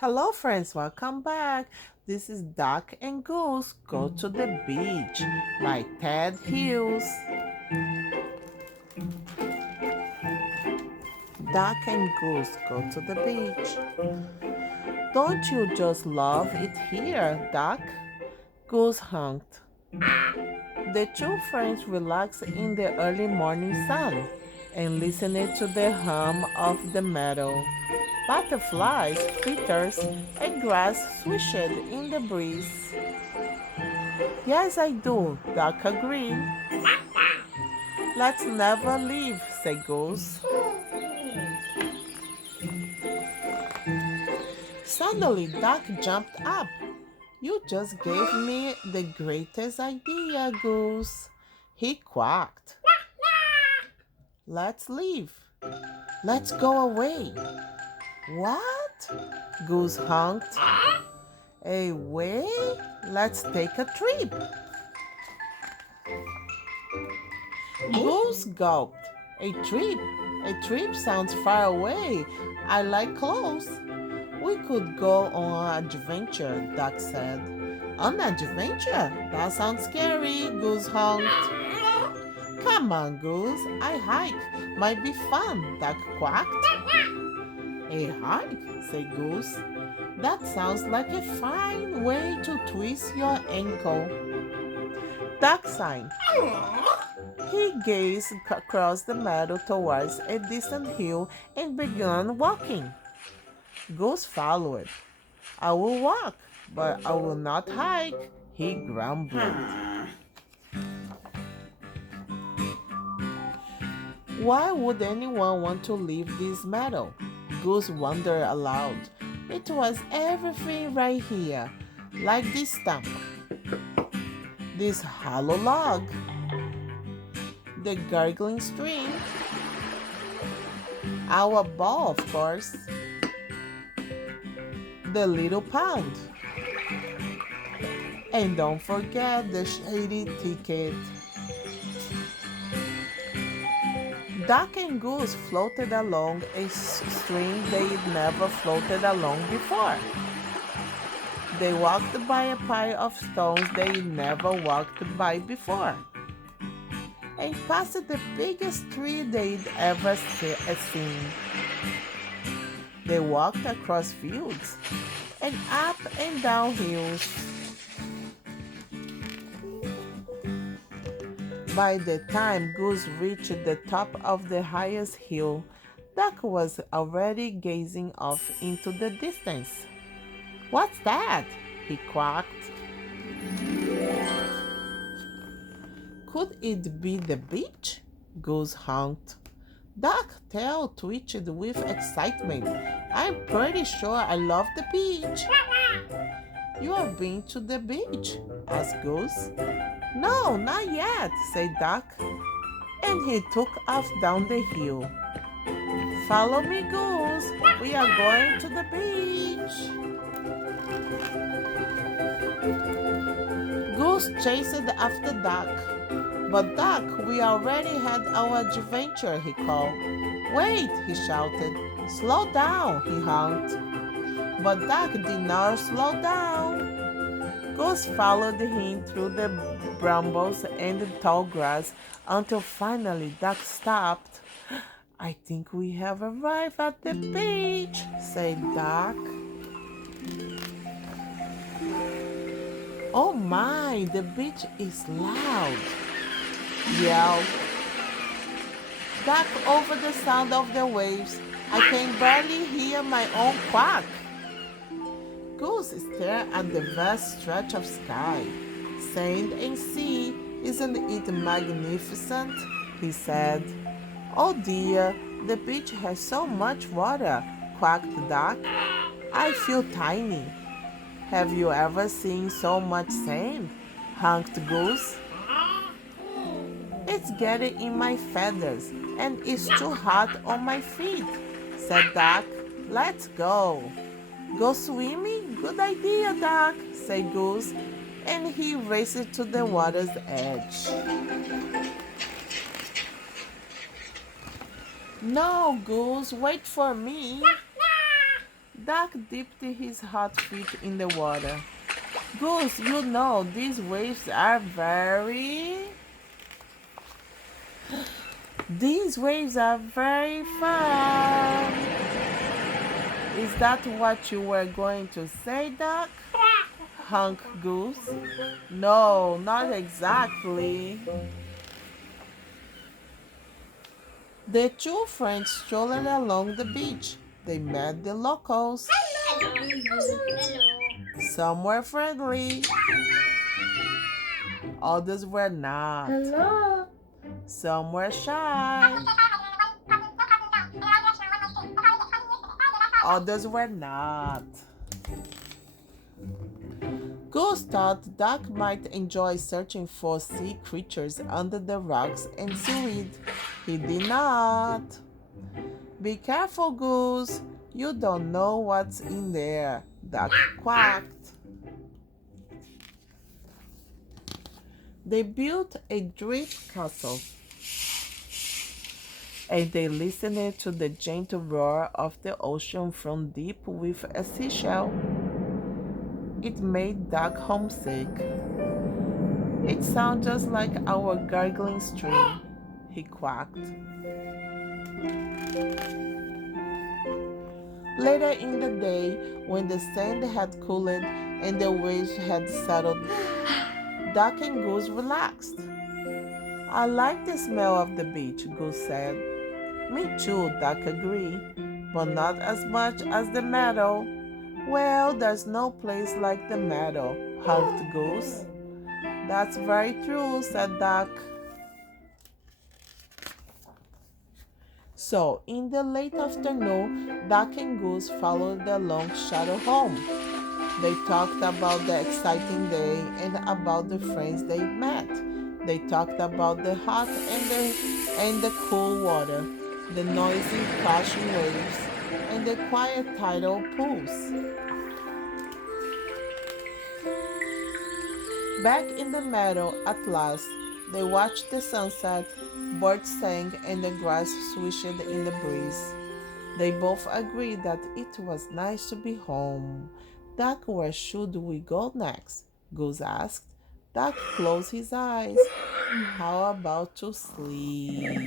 Hello, friends, welcome back. This is Duck and Goose Go to the Beach by Ted Hughes. Duck and Goose Go to the Beach. Don't you just love it here, Duck? Goose honked. The two friends relaxed in the early morning sun and listened to the hum of the meadow. Butterflies, twitters, and grass swished in the breeze. Yes, I do, Duck agreed. Let's never leave, said Goose. Suddenly, Duck jumped up. You just gave me the greatest idea, Goose. He quacked. Let's leave. Let's go away. What? Goose honked. Away? Let's take a trip. Goose gulped. A trip? A trip sounds far away. I like clothes. We could go on an adventure, Duck said. On an adventure? That sounds scary, Goose honked. Come on, Goose. I hike. Might be fun, Duck quacked. A hike, said Goose. That sounds like a fine way to twist your ankle. Duck sighed. He gazed across the meadow towards a distant hill and began walking. Goose followed. I will walk, but I will not hike, he grumbled. Why would anyone want to leave this meadow? Goose wondered aloud. It was everything right here, like this stump, this hollow log, the gurgling stream, our ball, of course, the little pond, and don't forget the shady thicket. Duck and Goose floated along a stream they'd never floated along before. They walked by a pile of stones they'd never walked by before, and past the biggest tree they'd ever seen. They walked across fields and up and down hills. By the time Goose reached the top of the highest hill, Duck was already gazing off into the distance. What's that? He quacked. Could it be the beach? Goose honked. Duck's tail twitched with excitement. I'm pretty sure I love the beach. You have been to the beach? Asked Goose. No, not yet, said Duck, and he took off down the hill. Follow me, Goose. We are going to the beach. Goose chased after Duck. But Duck, we already had our adventure, he called. Wait, he shouted. Slow down, he honked. But Duck did not slow down. Goose followed him through the brambles and the tall grass until finally Duck stopped. I think we have arrived at the beach, said Duck. Oh my, the beach is loud, yelled Duck over the sound of the waves. I can barely hear my own quack. Goose stared at the vast stretch of sky. Sand and sea, isn't it magnificent? He said. Oh dear, the beach has so much water, quacked Duck. I feel tiny. Have you ever seen so much sand? Honked Goose. It's getting in my feathers, and it's too hot on my feet, said Duck. Let's go. Go swimming? Good idea, Duck, said Goose, and he raced to the water's edge. No, Goose, wait for me. Duck dipped his hot feet in the water. Goose, you know these waves are very fun. Is that what you were going to say, Duck? Hunk Goose. No, not exactly. The two friends strolled along the beach. They met the locals. Some were friendly, others were not. Hello. Some were shy, others were not. Goose thought Duck might enjoy searching for sea creatures under the rocks and seaweed. He did not. Be careful, Goose. You don't know what's in there, Duck quacked. They built a drip castle and they listened to the gentle roar of the ocean from deep with a seashell. It made Duck homesick. It sounds just like our gargling stream, he quacked. Later in the day, when the sand had cooled and the waves had settled, Duck and Goose relaxed. I like the smell of the beach, Goose said. Me too, Duck agreed, but not as much as the meadow. Well, there's no place like the meadow, hugged Goose. That's very true, said Duck. So, in the late afternoon, Duck and Goose followed the long shadow home. They talked about the exciting day and about the friends they met. They talked about the hot and the cool water, the noisy crashing waves, and the quiet tidal pools. Back in the meadow at last, they watched the sunset, birds sang, and the grass swished in the breeze. They both agreed that it was nice to be home. Duck, where should we go next? Goose asked. Duck closed his eyes. How about to sleep?